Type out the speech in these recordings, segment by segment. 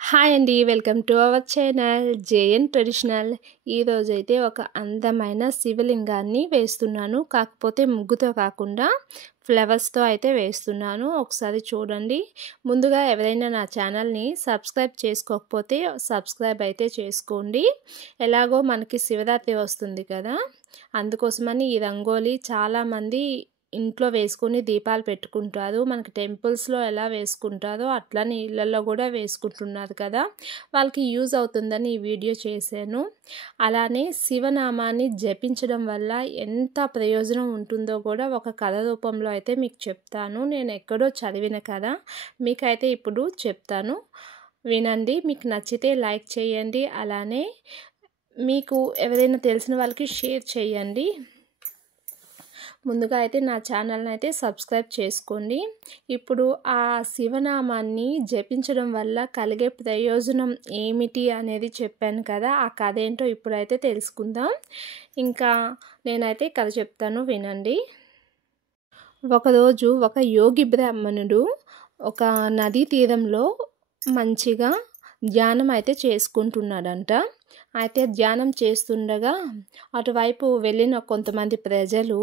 Hi అండి, welcome to our channel JN traditional. ఈరోజైతే ఒక అందమైన శివలింగాన్ని వేస్తున్నాను. కాకపోతే ముగ్గుతో కాకుండా ఫ్లవర్స్తో అయితే వేస్తున్నాను. ఒకసారి చూడండి. ముందుగా ఎవరైనా నా ఛానల్ని సబ్స్క్రైబ్ చేసుకోకపోతే సబ్స్క్రైబ్ అయితే చేసుకోండి. ఎలాగో మనకి శివరాత్రి వస్తుంది కదా, అందుకోసమని ఈ రంగోలీ చాలామంది ఇంట్లో వేసుకొని దీపాలు పెట్టుకుంటారు. మనకి టెంపుల్స్లో ఎలా వేసుకుంటారో అట్లనే ఇళ్ళల్లో కూడా వేసుకుంటున్నారు కదా, వాళ్ళకి యూజ్ అవుతుందని ఈ వీడియో చేశాను. అలానే శివనామాన్ని జపించడం వల్ల ఎంత ప్రయోజనం ఉంటుందో కూడా ఒక కథ రూపంలో అయితే మీకు చెప్తాను. నేను ఎక్కడో చదివిన కథ మీకైతే ఇప్పుడు చెప్తాను, వినండి. మీకు నచ్చితే లైక్ చేయండి, అలానే మీకు ఎవరైనా తెలిసిన వాళ్ళకి షేర్ చేయండి. ముందుగా అయితే నా ఛానల్ని అయితే సబ్స్క్రైబ్ చేసుకోండి. ఇప్పుడు ఆ శివనామాన్ని జపించడం వల్ల కలిగే ప్రయోజనం ఏమిటి అనేది చెప్పాను కదా, ఆ కథ ఏంటో ఇప్పుడైతే తెలుసుకుందాం. ఇంకా నేనైతే కథ చెప్తాను, వినండి. ఒకరోజు ఒక యోగి బ్రాహ్మణుడు ఒక నదీ తీరంలో మంచిగా ధ్యానం అయితే చేసుకుంటున్నాడంట. అయితే ధ్యానం చేస్తుండగా అటువైపు వెళ్ళిన కొంతమంది ప్రజలు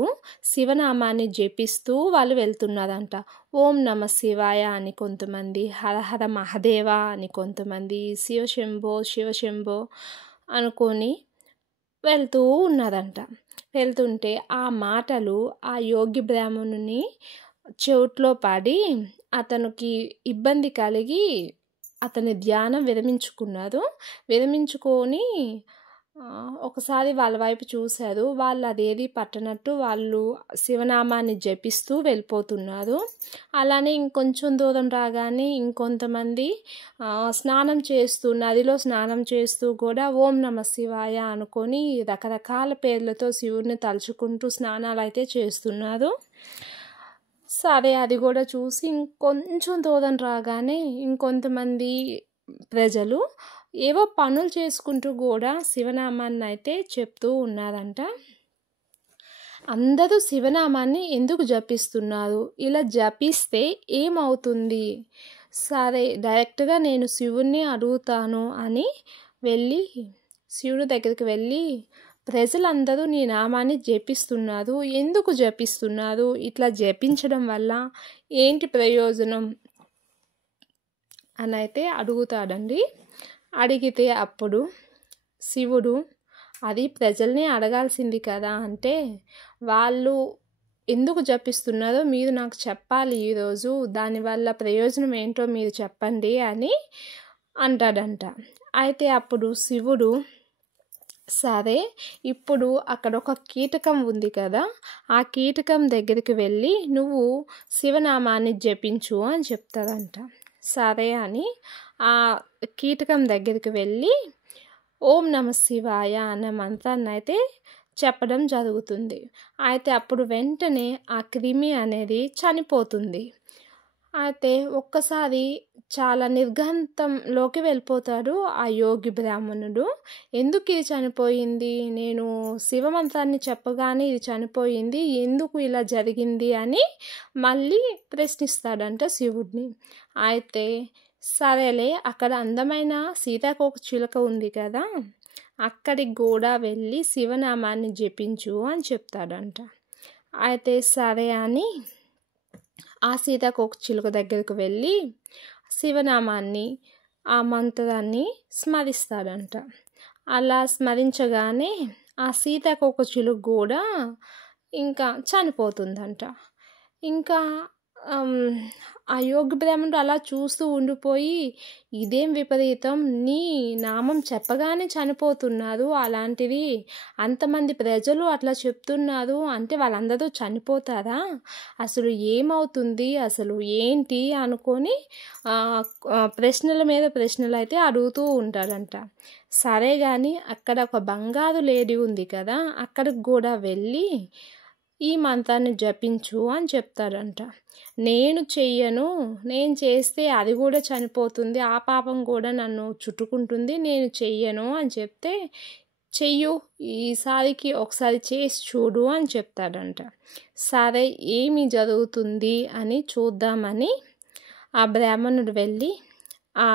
శివనామాన్ని జపిస్తూ వాళ్ళు వెళ్తున్నారంట. ఓం నమ శివాయ అని కొంతమంది, హరహర మహదేవ అని కొంతమంది, శివశంభో శివశంభో అనుకొని వెళ్తూ ఉన్నారంట. వెళ్తుంటే ఆ మాటలు ఆ యోగి బ్రాహ్మణుని చెవుట్లో పడి అతనికి ఇబ్బంది కలిగి అతని ధ్యానం విరమించుకొని ఒకసారి వాళ్ళ వైపు చూశారు. వాళ్ళు అదేది పట్టనట్టు వాళ్ళు శివనామాన్ని జపిస్తూ వెళ్ళిపోతున్నారు. అలానే ఇంకొంచెం దూరం రాగానే ఇంకొంతమంది నదిలో స్నానం చేస్తూ కూడా ఓం నమ శివాయ అనుకొని రకరకాల పేర్లతో శివుడిని తలుచుకుంటూ స్నానాలు అయితే చేస్తున్నారు. సరే, అది కూడా చూసి ఇంకొంచెం దూరం రాగానే ఇంకొంతమంది ప్రజలు ఏవో పనులు చేసుకుంటూ కూడా శివనామాన్ని అయితే చెప్తూ ఉన్నారంట. అందరూ శివనామాన్ని ఎందుకు జపిస్తున్నారు, ఇలా జపిస్తే ఏమవుతుంది, సరే డైరెక్ట్గా నేను శివుణ్ణి అడుగుతాను అని వెళ్ళి శివుడి దగ్గరికి వెళ్ళి, ప్రజలందరూ నీ నామాన్ని జపిస్తున్నారు, ఎందుకు జపిస్తున్నారు, ఇట్లా జపించడం వల్ల ఏంటి ప్రయోజనం అని అయితే అడుగుతాడండి. అడిగితే అప్పుడు శివుడు, అది ప్రజల్ని అడగాల్సింది కదా, అంటే వాళ్ళు ఎందుకు జపిస్తున్నారో మీరు నాకు చెప్పాలి ఈరోజు, దానివల్ల ప్రయోజనం ఏంటో మీరు చెప్పండి అని అంటాడంట. అయితే అప్పుడు శివుడు, సరే ఇప్పుడు అక్కడ ఒక కీటకం ఉంది కదా, ఆ కీటకం దగ్గరికి వెళ్ళి నువ్వు శివనామాన్ని జపించు అని చెప్తారంట. సరే అని ఆ కీటకం దగ్గరికి వెళ్ళి ఓం నమ శివాయ అనే మంత్రాన్ని అయితే చెప్పడం జరుగుతుంది. అయితే అప్పుడు వెంటనే ఆ క్రిమి అనేది చనిపోతుంది. అయితే ఒక్కసారి చాలా నిర్ఘాంతంలోకి వెళ్ళిపోతాడు ఆ యోగి బ్రాహ్మణుడు. ఎందుకు ఇది చనిపోయింది, నేను శివమంత్రాన్ని చెప్పగానే ఇది చనిపోయింది, ఎందుకు ఇలా జరిగింది అని మళ్ళీ ప్రశ్నిస్తాడంట శివుడిని. అయితే సరేలే, అక్కడ అందమైన సీతాకోక చిలుక ఉంది కదా, అక్కడికి కూడా వెళ్ళి శివనామాన్ని జపించు అని చెప్తాడంట. అయితే సరే అని ఆ సీతాకోక చిలుక దగ్గరకు వెళ్ళి శివనామాన్ని ఆ మంత్రాన్ని స్మరిస్తాడంట. అలా స్మరించగానే ఆ సీతాకోక చిలుక కూడా ఇంకా చనిపోతుందంట. ఇంకా ఆ యోగి బ్రాహ్మణుడు అలా చూస్తూ ఉండిపోయి, ఇదేం విపరీతం, నీ నామం చెప్పగానే చనిపోతున్నారు, అలాంటిది అంతమంది ప్రజలు అట్లా చెప్తున్నారు అంటే వాళ్ళందరూ చనిపోతారా, అసలు ఏమవుతుంది, అసలు ఏంటి అనుకొని ప్రశ్నల మీద ప్రశ్నలు అయితే అడుగుతూ ఉంటాడంట. సరే కానీ అక్కడ ఒక బంగారు లేడీ ఉంది కదా, అక్కడికి కూడా వెళ్ళి ఈ మంత్రాన్ని జపించు అని చెప్తాడంట. నేను చెయ్యను, నేను చేస్తే అది కూడా చనిపోతుంది, ఆ పాపం కూడా నన్ను చుట్టుకుంటుంది, నేను చెయ్యను అని చెప్తే, చెయ్యు, ఈసారికి ఒకసారి చేసి చూడు అని చెప్తాడంట. సరే, ఏమి జరుగుతుంది అని చూద్దామని ఆ బ్రాహ్మణుడు వెళ్ళి ఆ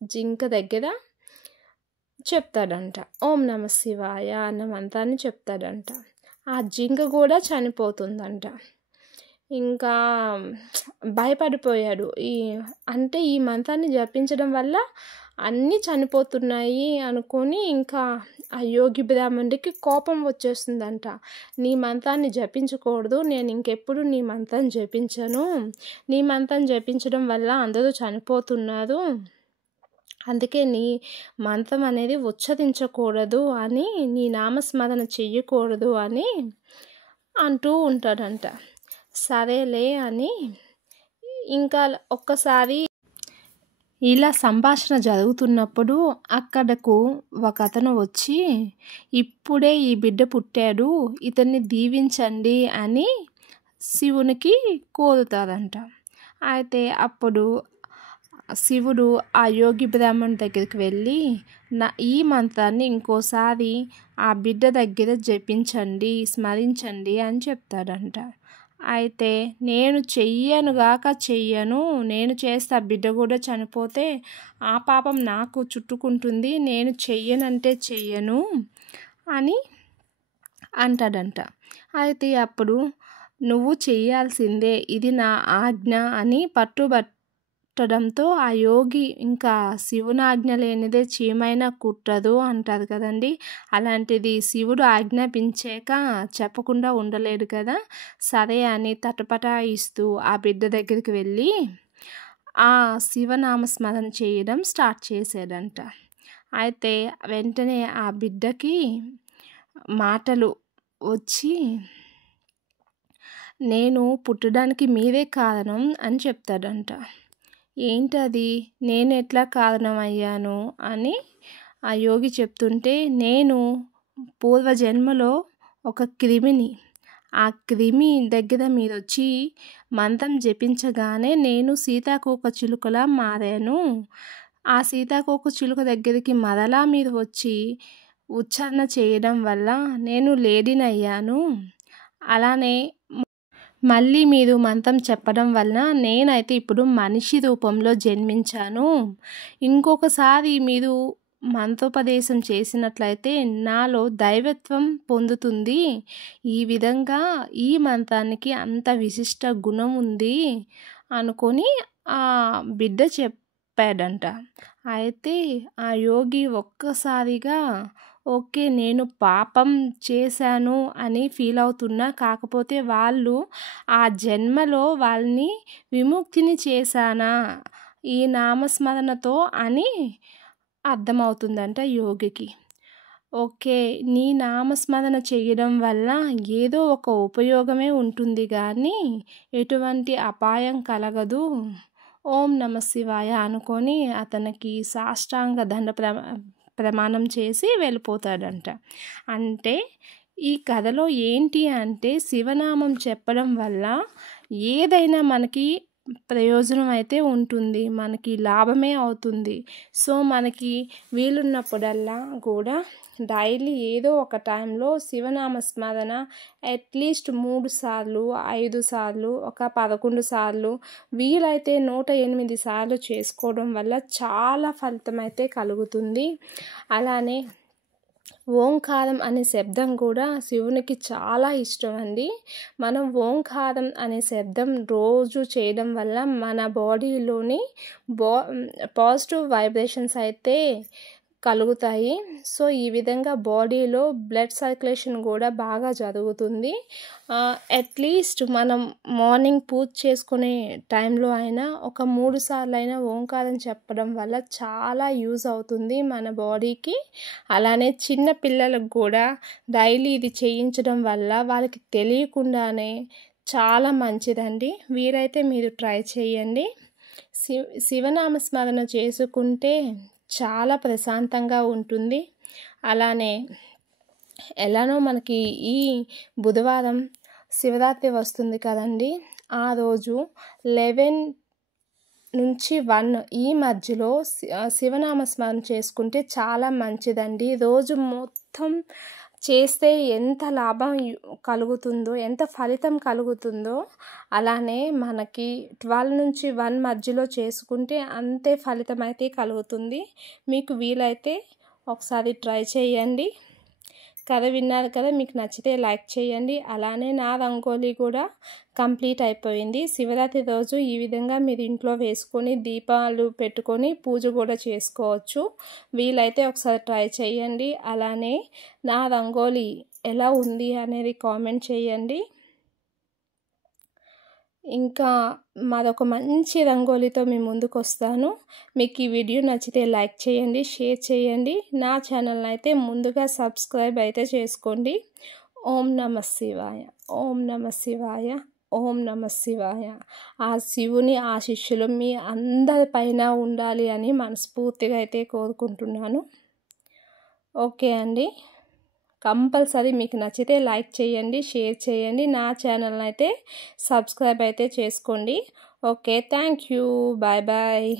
జింక దగ్గర చెప్తాడంట. ఓం నమ శివాయ అన్న మంత్రాన్ని చెప్తాడంట. ఆ జింక కూడా చనిపోతుందంట. ఇంకా భయపడిపోయాడు. ఈ మంత్రాన్ని జపించడం వల్ల అన్నీ చనిపోతున్నాయి అనుకొని ఇంకా ఆ యోగి బ్రాహ్మణుడికి కోపం వచ్చేస్తుందంట. నీ మంత్రాన్ని జపించకూడదు, నేను ఇంకెప్పుడు నీ మంత్రం జపించను, నీ మంత్రం జపించడం వల్ల అందరూ చనిపోతున్నారు, అందుకే నీ మంత్రం అనేది ఉచ్చరించకూడదు అని, నీ నామస్మరణ చెయ్యకూడదు అని అంటూ ఉంటాడంట. సరేలే అని ఇంకా ఒక్కసారి ఇలా సంభాషణ జరుగుతున్నప్పుడు అక్కడకు ఒక అతను వచ్చి, ఇప్పుడే ఈ బిడ్డ పుట్టాడు, ఇతన్ని దీవించండి అని శివునికి కోరుతారంట. అయితే అప్పుడు శివుడు ఆ యోగి బ్రాహ్మణుడి దగ్గరికి వెళ్ళి, ఈ మంత్రాన్ని ఇంకోసారి ఆ బిడ్డ దగ్గర జపించండి, స్మరించండి అని చెప్తాడంట. అయితే నేను చెయ్యను, నేను చేస్తే ఆ బిడ్డ కూడా చనిపోతే ఆ పాపం నాకు చుట్టుకుంటుంది, నేను చెయ్యనంటే చెయ్యను అని అంటాడంట. అయితే అప్పుడు నువ్వు చెయ్యాల్సిందే, ఇది నా ఆజ్ఞ అని పట్టుబట్టడంతో ఆ యోగి ఇంకా శివుని ఆజ్ఞ లేనిదే చీమైనా కుట్టదు అంటారు కదండి. అలాంటిది శివుడు ఆజ్ఞాపించాక చెప్పకుండా ఉండలేడు కదా. సరే అని తటపటాయిస్తూ ఆ బిడ్డ దగ్గరికి వెళ్ళి ఆ శివనామస్మరణ చేయడం స్టార్ట్ చేశాడంట. అయితే వెంటనే ఆ బిడ్డకి మాటలు వచ్చి, నేను పుట్టడానికి మీరే కారణం అని చెప్తాడంట. ఏంటది, నేను ఎట్లా కారణం అయ్యాను అని ఆ యోగి చెప్తుంటే, నేను పూర్వజన్మలో ఒక క్రిమిని, ఆ క్రిమి దగ్గర మీరు వచ్చి మంత్రం జపించగానే నేను సీతాకోక చిలుకలా మారాను, ఆ సీతాకోక చిలుక దగ్గరికి మరలా మీరు వచ్చి ఉచ్చారణ చేయడం వల్ల నేను లేడీనయ్యాను, అలానే మళ్ళీ మీరు మంత్రం చెప్పడం వలన నేనైతే ఇప్పుడు మనిషి రూపంలో జన్మించాను, ఇంకొకసారి మీరు మంత్రోపదేశం చేసినట్లయితే నాలో దైవత్వం పొందుతుంది, ఈ విధంగా ఈ మంత్రానికి అంత విశిష్ట గుణం ఉంది అనుకొని ఆ బిడ్డ చెప్పాడంట. అయితే ఆ యోగి ఒక్కసారిగా ఓకే, నేను పాపం చేశాను అని ఫీల్ అవుతున్నా, కాకపోతే వాళ్ళు ఆ జన్మలో వాళ్ళని విముక్తిని చేశానా ఈ నామస్మరణతో అని అర్థమవుతుందంట యోగికి. ఓకే, నీ నామస్మరణ చేయడం వల్ల ఏదో ఒక ఉపయోగమే ఉంటుంది కానీ ఎటువంటి అపాయం కలగదు, ఓం నమ శివాయ అనుకొని అతనికి సాష్టాంగ దండ ప్రమాణం చేసి వెళ్ళిపోతాడంట. అంటే ఈ కథలో ఏంటి అంటే, శివనామం చెప్పడం వల్ల ఏదైనా మనకి ప్రయోజనం అయితే ఉంటుంది, మనకి లాభమే అవుతుంది. సో మనకి వీలున్నప్పుడల్లా కూడా డైలీ ఏదో ఒక టైంలో శివనామ స్మరణ అట్లీస్ట్ 3 సార్లు, 5 సార్లు, ఒక 11 సార్లు, వీలైతే 108 సార్లు చేసుకోవడం వల్ల చాలా ఫలితం అయితే కలుగుతుంది. అలానే ఓంకారం అనే శబ్దం కూడా శివునికి చాలా ఇష్టం అండి. మనం ఓంకారం అనే శబ్దం రోజు చేయడం వల్ల మన బాడీలోని పాజిటివ్ వైబ్రేషన్స్ అయితే కలుగుతాయి. సో ఈ విధంగా బాడీలో బ్లడ్ సర్క్యులేషన్ కూడా బాగా జరుగుతుంది. అట్లీస్ట్ మనం మార్నింగ్ పూజ చేసుకునే టైంలో అయినా ఒక 3 సార్లు అయినా ఓంకారం చెప్పడం వల్ల చాలా యూజ్ అవుతుంది మన బాడీకి. అలానే చిన్న పిల్లలకు కూడా డైలీ ఇది చేయించడం వల్ల వాళ్ళకి తెలియకుండానే చాలా మంచిదండి. వీరైతే మీరు ట్రై చేయండి. శివనామస్మరణ చేసుకుంటే చాలా ప్రశాంతంగా ఉంటుంది. అలానే ఎలానో మనకి ఈ బుధవారం శివరాత్రి వస్తుంది కదండి, ఆ రోజు 11 నుంచి 1 ఈ మధ్యలో శివనామస్మరణ చేసుకుంటే చాలా మంచిదండి. రోజు మొత్తం చేస్తే ఎంత లాభం కలుగుతుందో, ఎంత ఫలితం కలుగుతుందో, అలానే మనకి 12 నుంచి 1 మధ్యలో చేసుకుంటే అంతే ఫలితం అయితే కలుగుతుంది. మీకు వీలైతే ఒకసారి ట్రై చేయండి. కథ విన్నారు కదా, మీకు నచ్చితే లైక్ చేయండి. అలానే నా రంగోలీ కూడా కంప్లీట్ అయిపోయింది. శివరాత్రి రోజు ఈ విధంగా మీరు ఇంట్లో వేసుకొని దీపాలు పెట్టుకొని పూజ కూడా చేసుకోవచ్చు. వీలైతే ఒకసారి ట్రై చేయండి. అలానే నా రంగోలీ ఎలా ఉంది అనేది కామెంట్ చేయండి. ఇంకా మరొక మంచి రంగోలీతో మీ ముందుకు వస్తాను. మీకు ఈ వీడియో నచ్చితే లైక్ చేయండి, షేర్ చేయండి. నా ఛానల్ని అయితే ముందుగా సబ్స్క్రైబ్ అయితే చేసుకోండి. ఓం నమః శివాయ, ఓం నమః శివాయ, ఓం నమః శివాయ. ఆ శివుని ఆశీస్సులు మీ అందరిపైన ఉండాలి అని మనస్ఫూర్తిగా అయితే కోరుకుంటున్నాను. ఓకే అండి, కంపల్సరీ మీకు నచ్చితే లైక్ చేయండి, షేర్ చేయండి. నా ఛానల్ని అయితే సబ్స్క్రైబ్ అయితే చేసుకోండి. Okay, thank you, bye bye.